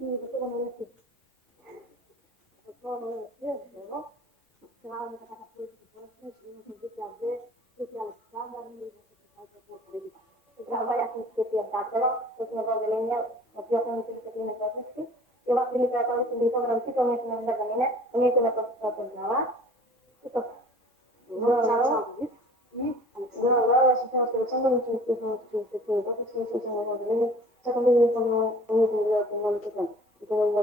I potevano mettere no? C'era una casa politica, ci sono tutti Alessandra, mi Tramvaya tisketi antattelo, sono cose legna, ma più sono tutti questi metodi. Io va quindi per cosa si dice, non si come sono andata bene, non è come posso pensare. Tutto. Ciao. Allora, ci stiamo sforzando di tutti, sono tutti, dopo ci sono cose legna, c'è come mi fanno ogni giorno con molto tempo, di come mi va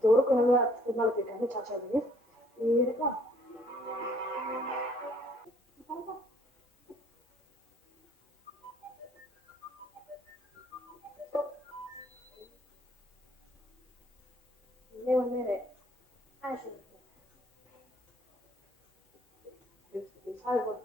Doro con una settimana per caso, ciao, e ricordo. Devo avere anche salvo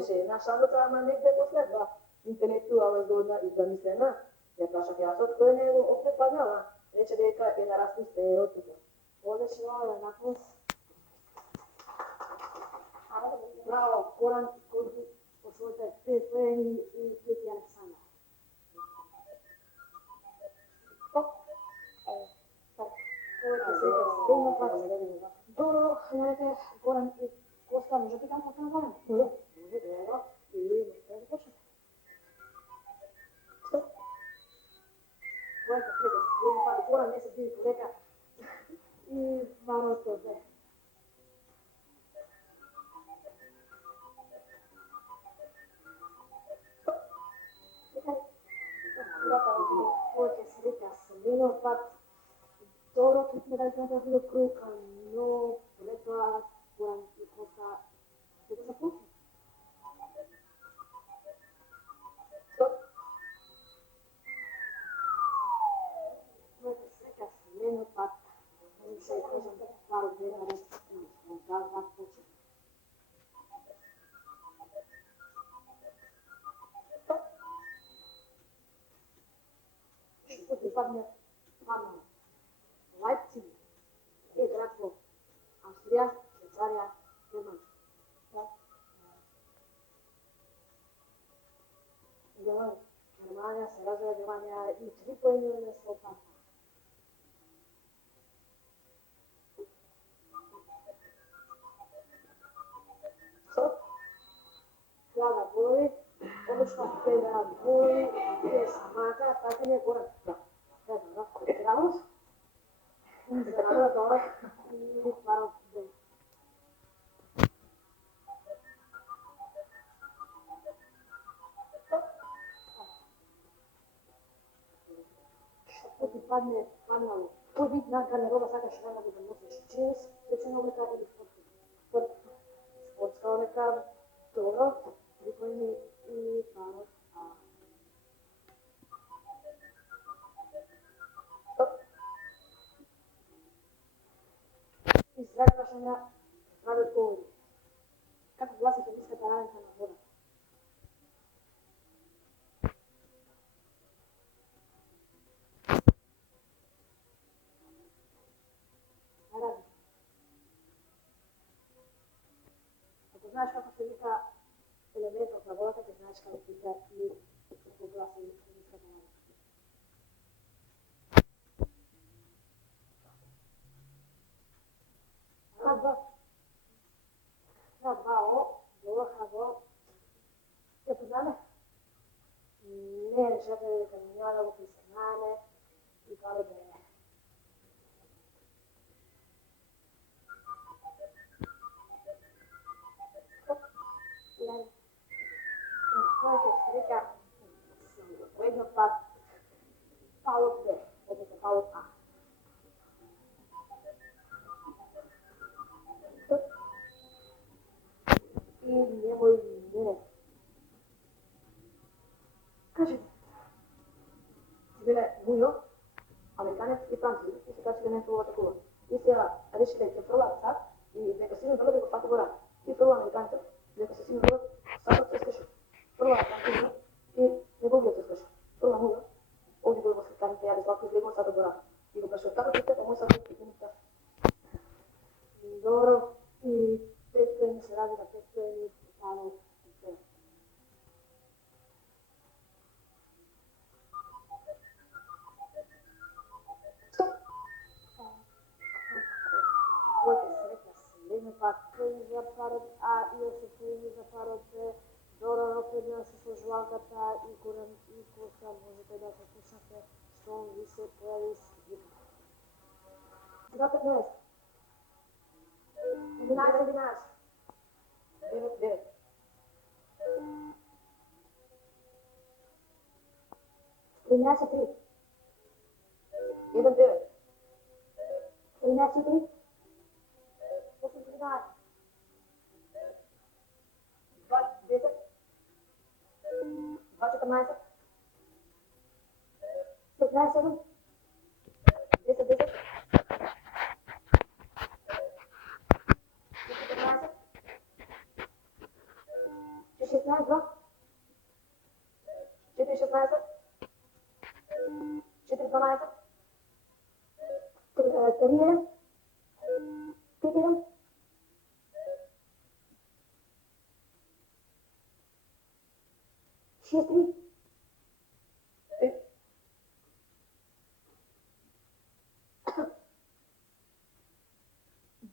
Sena salutamente potreba intelektual zona izamisena, ja kaša jasot koje ne opet padala, neće deka je narasti stereotipa. ovdje se malo nakon Bravo, Goran koji poslušaj pet pojeni i peti Aleksandar. Stop. Ovo je se dobro, imate Goran i Kosta, možete tamo kako na Goran? Može, dobro, i možete da počnete. Stop. Gledajte, pa Goran mjesec bili kolega i malo to sve. Porque slika Slinopad, dobro, тут ми дали това да круг, но след това Горан и Коста ще го започне. Stop. Porque slika Slinopad, не се кажем пару гледане, да почне. Što pripadne Panama, Leipzig, Gradsko, Austrija, Švajcarija, Germanija. Germanija se razvoja Germanija i 3 pojene svog partnera. Stop. Hlada boli, obično peda boli, je samaka, tako je Goran. Da. Dobro, Gravus, dobro, i Varov B. Što ti padne panalo, put nakon roba saka šrana da nosiš jeans, specijalna oblika ili sportska oblika, dobro, pripojeni i Varov A. Stop. Iz zračenja pravi odgovori. Kako glasi kemijska parametrna voda? Naravno. Ako znaš kako se vika elementna voda, tako znaš kako se vika i kako glasi kemijska parametrna. H2O, dobro H2O, te poznane? Ne rešete kamenjala u pisane i kao da je. Spojite slika srednjog palog B, odnosno palog A. I nemoj mene. Kaži, Bile Mujo, Amerikanec i Francuz, i se kači da nešto ovo tako. Istina, rešite će prva sad i neka sinu vrlo bih opati Goran. I prvo Amerikanca, neka se sinu vrlo sad se skaša. Prva Francuza i njegov djeca skaša. Prva Mujo, ovdje bilo slikanje, ja bi svako izgledao sada Goran. I go prašao, kako ćete, pa moj sad je pitanita. dobro, i 5 pojeni se radi na 5 pojeni palog B. Тој за парот А, Иосиф тој за парот Б, Дорано пред нас со жвалката и корен и коса, можете да се слушате што ви се појави вика. Сега 15. 11. 9. 13-3. 1-9. 13-3. 8-13. 2-10. 2-14. 15-7. 10-10. 16-2. 4-16. 4-12. 3-1. 5-1. 6-3.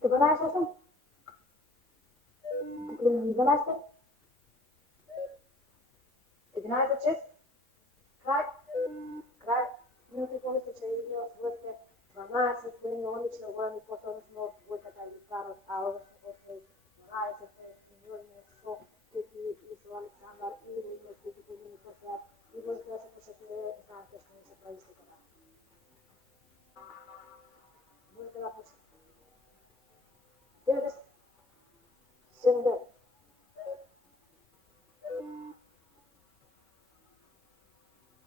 12-8. 12-5. 11-6. Крај. Минути помисли, че игра своите 12 години одлично големи посолно двојката и парот, а още 12 милиони со Кети и со Александар и има тези години посеат и можете да се пишете, знаете што не се прави сликата. Можете да почнете. 90. 7-9.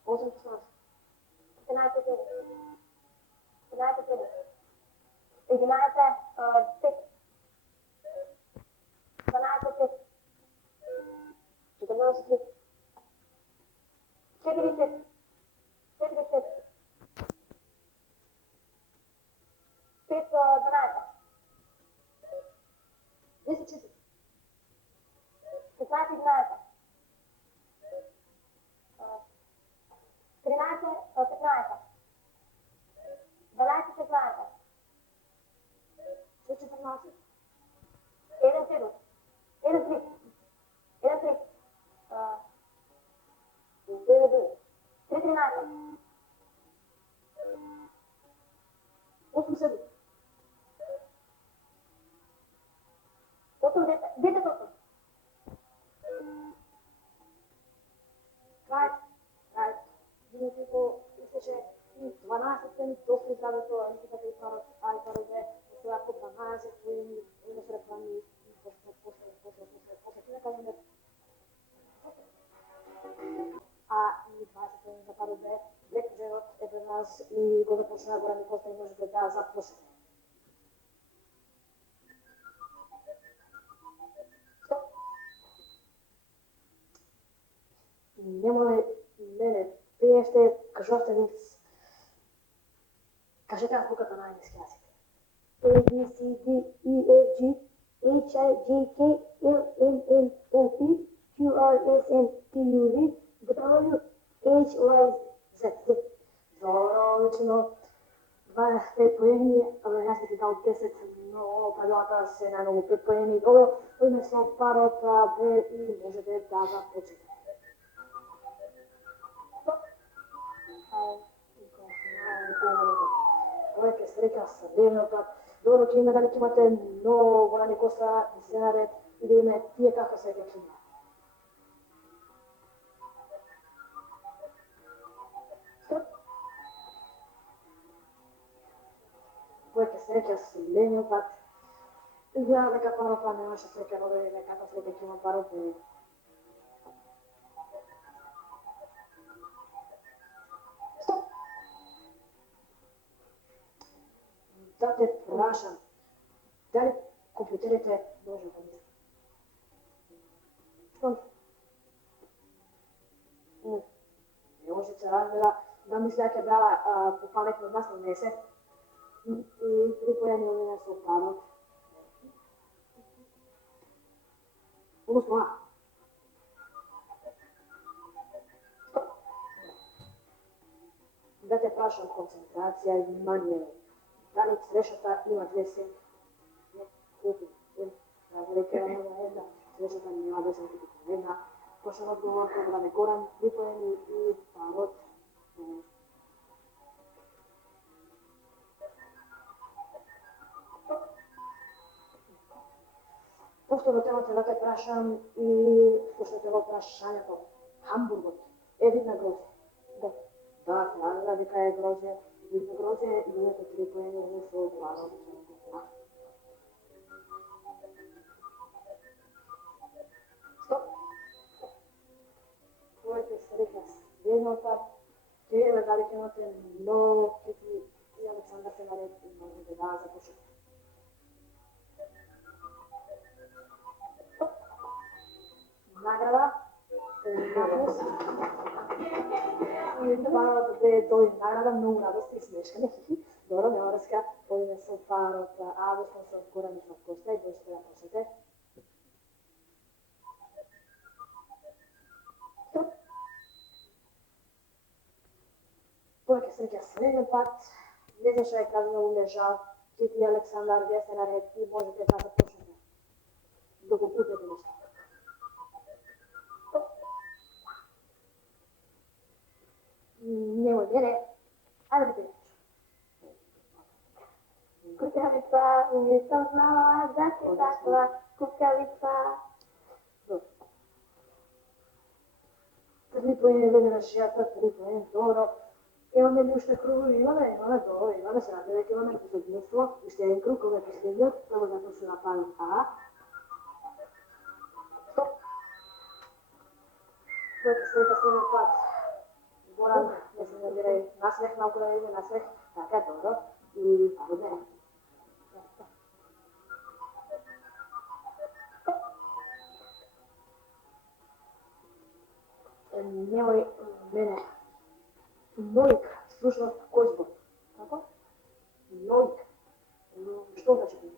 8-16. 14-7. 11-5. 12-5. 14-3. 4-6. 4-6. 5-12. 10-4. 16-11. 13-15. 12-16. 6-14. 1-7. 1-3. 1-3. 9-9. 3-13. 8-7. 8-10. Крај. Минути по истече и 12 доста здравето, екипата и парот А и парот Б, сега по 12 години има се реклами и после ти накажеме А и 20 години за парот Б, Блек Джерот е пред нас и го започна големи коста и можете да започнете. Немој мене, прije ще кажувате ви, кажете азбуката на англиски јазик. A, B, C, D, E, F, G, H, I, J, K, L, M, N, O, P, Q, R, S, N, T, U, V, W, H, Y, Z. Одлично. 25 поени, јас би ти дал 10, но правилата се најмногу 5 поени. Добро, име со парот Б и можете да започнете. Повеќе среќа со дневниот пат. Добро ќе има дали ќе имате многу големи коста и се наред и да име тие како се ќе има. Повеќе среќа со дневниот пат. Изгледа дека парот немаше среќа, но дека како среќа ќе има парот не. Да те прашам, дали компјутерите може да мислат? Не може се разбира да мисля дека била попаметно од нас, но не се. И припојани од мене со парот. Односно А. Да те прашам концентрација и внимание. Дали црешата има две сенки? Не, купи. Razere che la nuova Edda, invece che non avesse sentito Edda, possono odgovor da Goran pripojen i Parot. Повторно темата да те прашам и слушнатево прашањето Хамбургот е вид на грозе. Да. Да, знам дека е грозе, вид на грозе и имате припоени со Парот. Стоп. Твоите се река следната, те дали ќе имате многу Кити и Александар се наред и може да започнат. Награда, Магнус. И това да бе той награда, много радост и смешка. Добро, нема разка, поиме со Парот, Августон со Горан и со Коста и можете да почнете. Повеќе среќа следен пат, не знам што е казано улежал, Кити и Александар, вие сте наред и можете да започнете. Да го путете нешто. Немој мене, ајде да бидеш. Kukavica, nisam znala da si takva kukavica. Три поени веднаш шијата, три поени добро. Имаме ли уште кругови? Имаме добро, имаме се наде дека имаме последниство, уште еден круг, кога е последниот, прво започне на Парот А. Стоп. Којте се дека следен пат. Горан, не се набирај насмех, малку да видиме насмех, така добро, и Парот Б. Немој мене. Ноик, слушнав кој збор? Како? Ноик. Што значи тоа?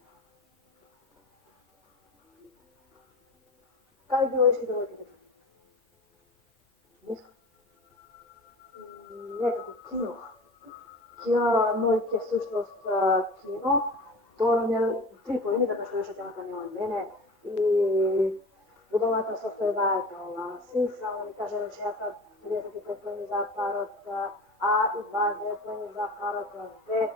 Кај било иште да видите? Ниско. Некако кино. Кино, Ноик е всушност кино. Тоа не три поени, така што беше темата не од мене. И Будовната состојба е тоа си, само ни кажа речејата 35 поени за Парот А и 29 поени за Парот Б.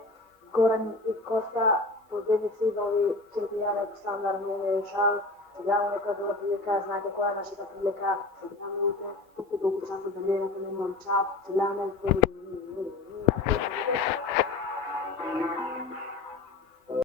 Горан и Коста, победници нови Кити и Александар Мелешан. Гледам некоја добра прилика, знаете која е нашата прилика, се гледаме туку долго часот да гледате, немам чап, се гледаме